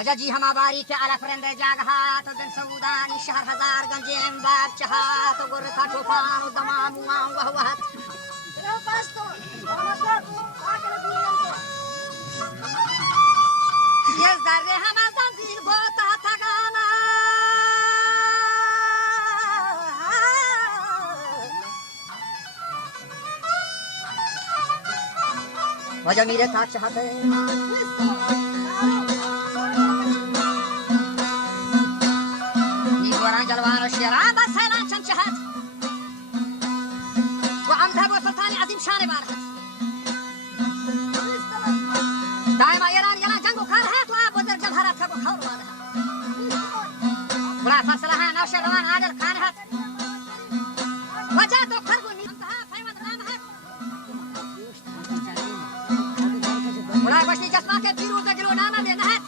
خواجه جی هماباری که علا فرنده جاگهات و دن سودانی شهر هزار گنجیم باب چهات و گرتا چوپان و دمام و وان و هوات یز در همه زنزیر باتا تگانا خواجه میره تا چهاته جلوان الشيران بس هيلان كم شهد وعم ذهب وسلطاني عظيم شان بارحت دائما يلان جنگو كارهات واب وزر جلهرات كبو خور وادها ولا فصلها نوش روان عادل كانهات وجاتو خرقو نيمتها فيمد نامهات ولا بشني جسمات بيروز جلو ناما لنهات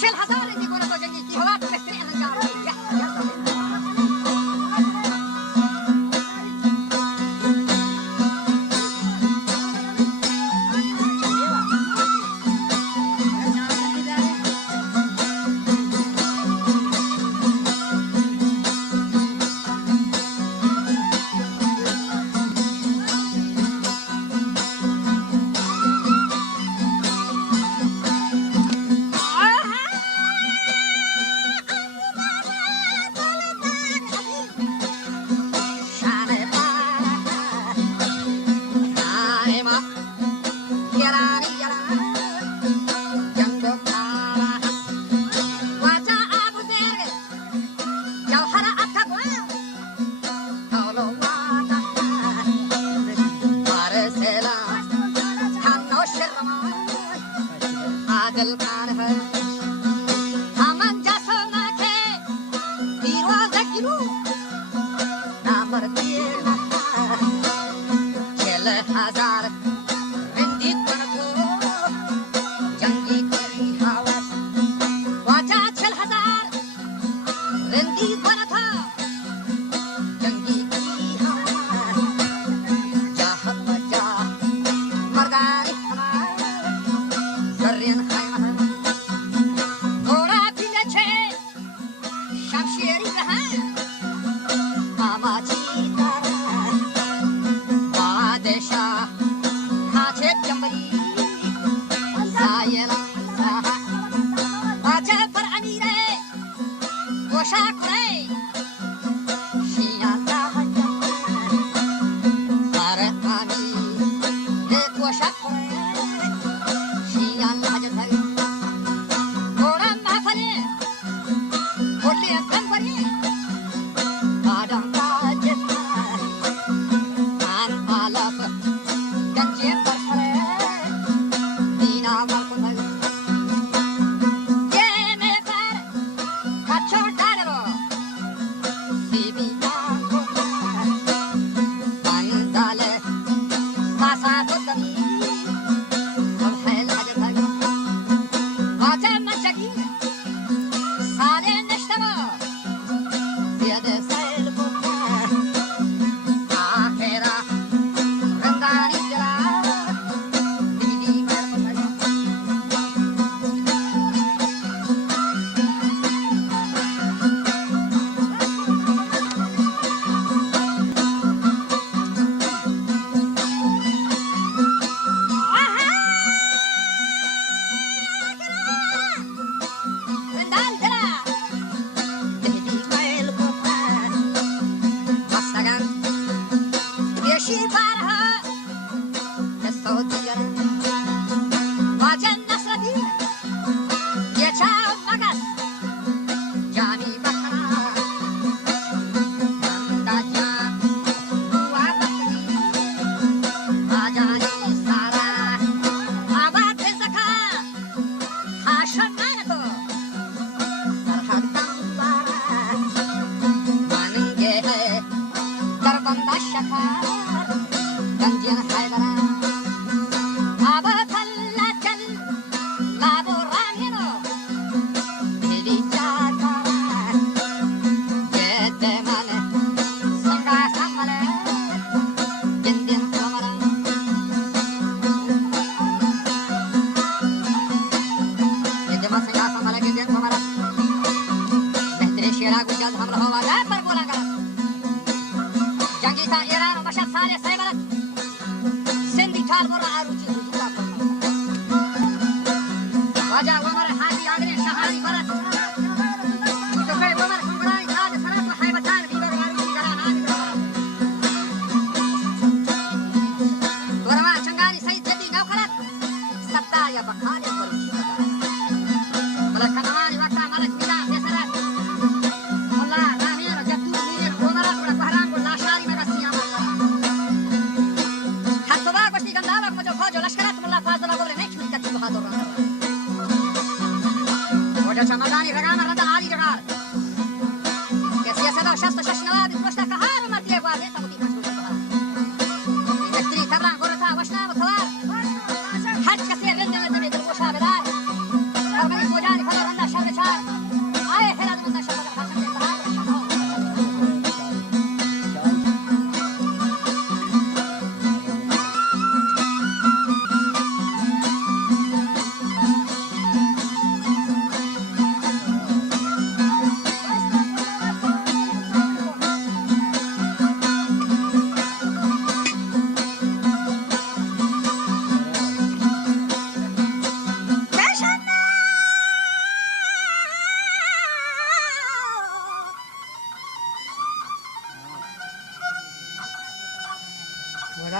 شل هزار اللي يقولوا جنگي كي هوات مستري الانجار era gujal hamra hawa la par bola gar jangi ta era mashad sare saybarat sendi thal mora aruchi huzura waja umar hadi agre shahari barat to kai umar khumrai taaj sarat wa haybatan bibar aruchi gara nani dorama changani sayyid jadi naw khalat satta ya bakhal ya baruchi malak kanani wakta malak mila sesarat Allah namir jaddu mir umar bada pahran ko nashari me basiya hatwa basti gandala ko jo khojo lashkarat mullah fazla bole nek nikat bahadur وجه شمداني رقام الرد العالي جغار كسياسة دو شست ششنواد بروشتا كهار مرتيه بوازي تبطي مشروط البهار نكتري تبلان قرطا وشنا وثوار حج كسير رند مدمي دلوشا بدار فرمني فوجاني فلو رندا شر شار آيه هلاد رندا شر بدر خاشم دي بهار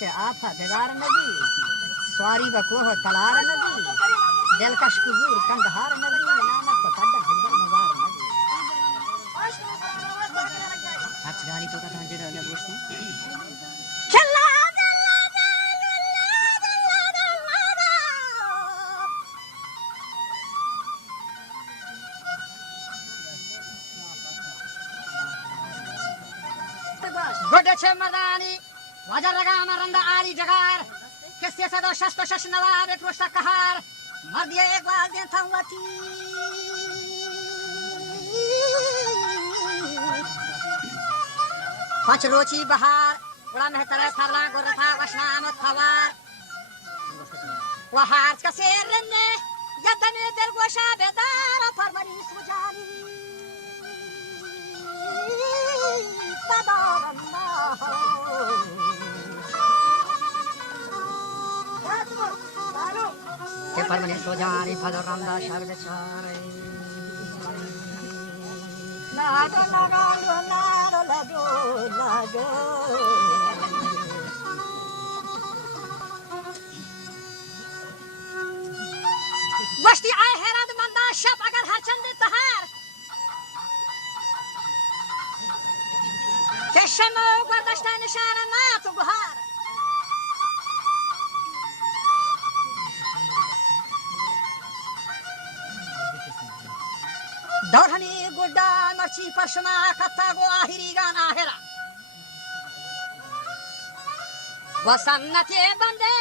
के आफा देगार नदी स्वारी बकोह तलार नदी दिलकश कुबूर कंदहार नदी नामक पकड़ हैदर मजार नदी हच गाली तो कथा जे ने बोलते चला गोडे छे मदानी वाजा रगाम रंदा आली जगार किससे सदो शस्तो शश नवाब एक रोशा कहार मर दिया एक बार दिन था वती पांच रोची बहार बड़ा मेहतर फरला गुरथा वशना आमद फवार वहार कसे रन्ने यदने दिल गोशा बेदार फरमनी सुजानी तदार अल्लाह के परमने सोजानी फदर रंदा शब्द चारे लागो लागो लागो लागो लागो बस्ती आए हैरान मंदा शब अगर हर चंद तहार के शमो गुर्दश्ता निशाना ना तो गुहार दौड़नी गुड्डा मर्ची पशमा कत्ता गो आहिरी गाना हेरा वसन्नते बंदे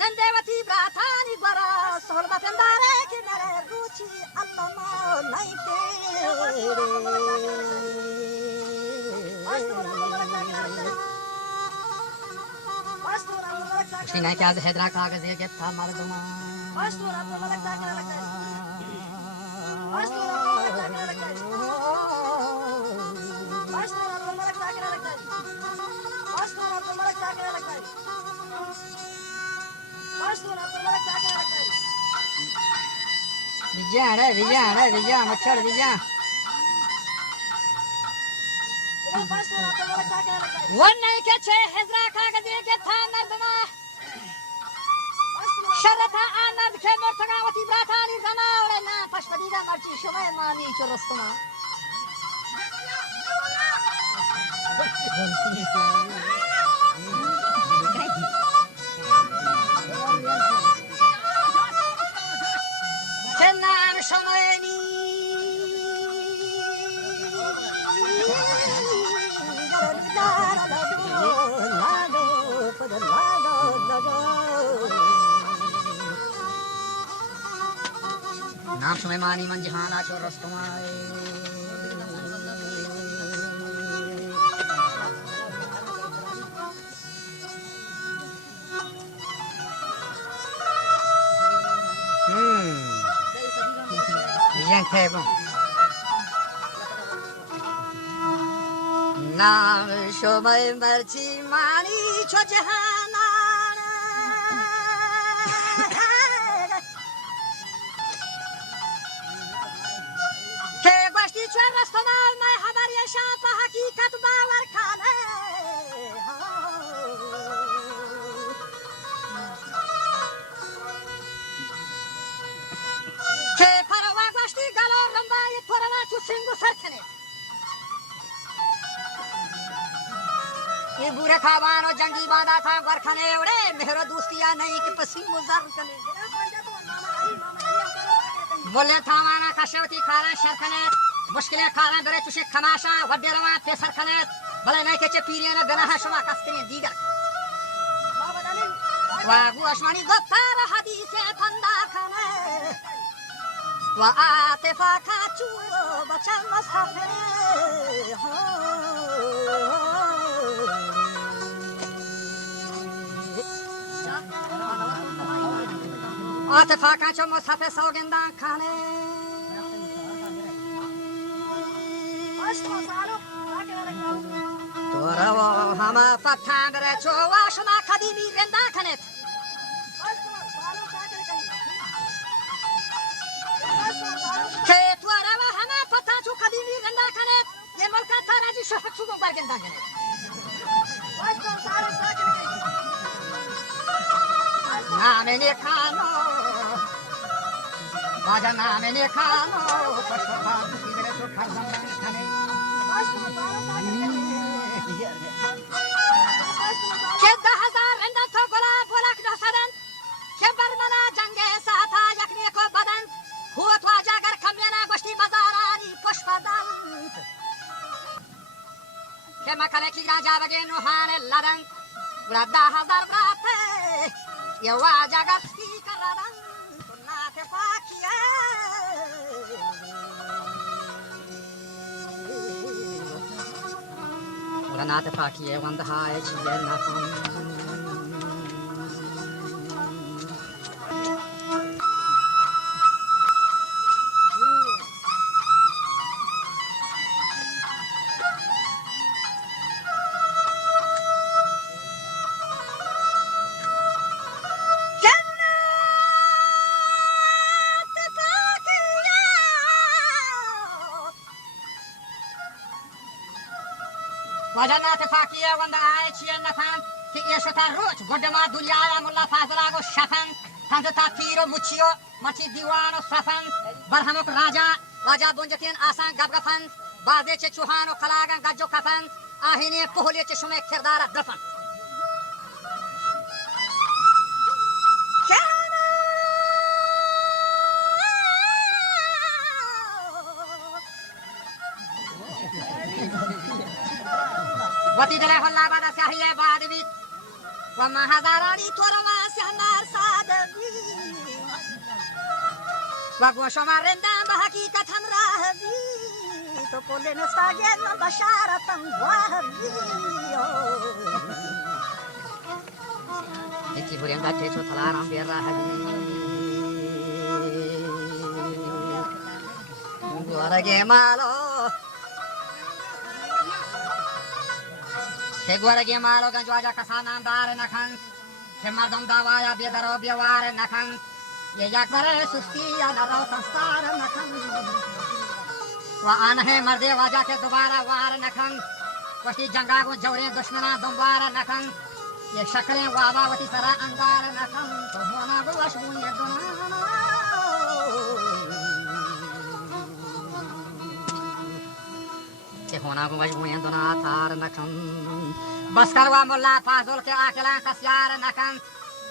नंदेवती ब्राथानी बरा सोहल बतंदारे कि मेरे रुचि अल्लाह मा नहीं तेरे शीना क्या हैदरा कागज ये के था मर्दमा विजय मच्छर विजय वो नहीं के छे हैदरा कागज ये के था मर्दमा शरथा आनंद के मोर्तगावती ब्राथानी रमावले ना पशपदीदा मर्ची शुमे मानी चुरस्तमा चन्नाम शमयनी नाम समय मानी मन जहाना चो रस्तमाए Yang kaya bang. नाम शोमय मर्ची मानी छो जहाना के बस्ती छो रस्तमा में हमारी शान पर हकीकत बावर खाने के परवा बस्ती गलो रंबा ये थोड़ा चु सिंगु सरखने ये बुरे खाबानो जंगी बांधा था गरखने उड़े मेरा दोस्तिया नहीं कि पसीन मुजर कने बोले था माना कशवती खारा शरखने मुश्किलें खारा बरे तुझे खमाशा वड्डेरवा पे सरखने भले नहीं के चपीरिया ना गना है शुमा कस्कने दीगर वागु आसमानी गफ्तार हदीस फंदा खाने वा आतिफा खाचू बचन मसहफे आतिफा खाचू मसहफे सौगंदा खाने तोरा वो हम पत्थर बरे चो वाशमा कदीमी रंदा खाने के तोरा वो हम पत्थर चो कदीमी रंदा खाने ये मलका थारा जी शहर चुगो बागंदा खाने नामे ने खानो बाजा नामे ने खानो पशुपा इधर तो खरदम खाने के 10,000 रंदा तो गोला बोला के सदन के बरमना जंगे साथा यकने को बदन हुआ तो जागर कमेना बस्ती बाजारारी पुष्पदन के मकले की राजा बगे नुहान लदन बुला 10,000 ब्राते ये वाजागर की करदन सुनना के पाकिया Granate pakie want the high chiena वजना तफाकिया वंदा आए छियन नफान कि ये शता रोच गोडमा दुलियाला मुल्ला फाजला को शफन तंजता तीरो मुछियो मची दीवानो सफन बरहमक राजा बुंजतिन आसान गबगफन बादे चे चुहानो खलागन गज्जो कफन आहिने पोहले चे शुमे किरदार दफन वती जले हल्ला बादा चाहिए बादवी वमा हजारानी तोरवा सहनार सादवी वगो शमारेंदा बहकीकत हम राहवी तो कोले न सागे न बशारतम वाहवी इति बुरेंगा तेचो थलाराम बेर राहवी गुरगे मालो के गुरगे मालो गंजवाजा कसानाम दार नखन के मर्दम दावाया बेदरो बेवार नखन ये याकबर सुस्ती या नरो संस्कार नखन वा आन है मर्दे वाजा के दोबारा वार नखन वसी जंगा को जौरे दुश्मना दंबार नखन ये शक्लें वावावती सरा अंगार नखन तो होना को वशबू ये दोना होना को मजबूर दोना थार नखन बस करवा मुल्ला फाजुल के आकला कसियार नखन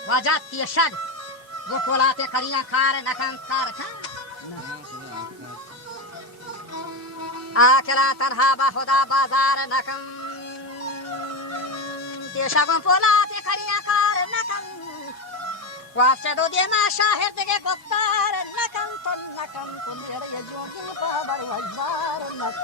वजात की शग वो कोलाते करिया खार नखन कार आकला तन्हा बहुदा बाजार नखन ते शगों कोलाते करिया कार नखन वासे दो देना शाहिर के गुफ्तार नखन तुम तेरे जो की पावर वजबार नखन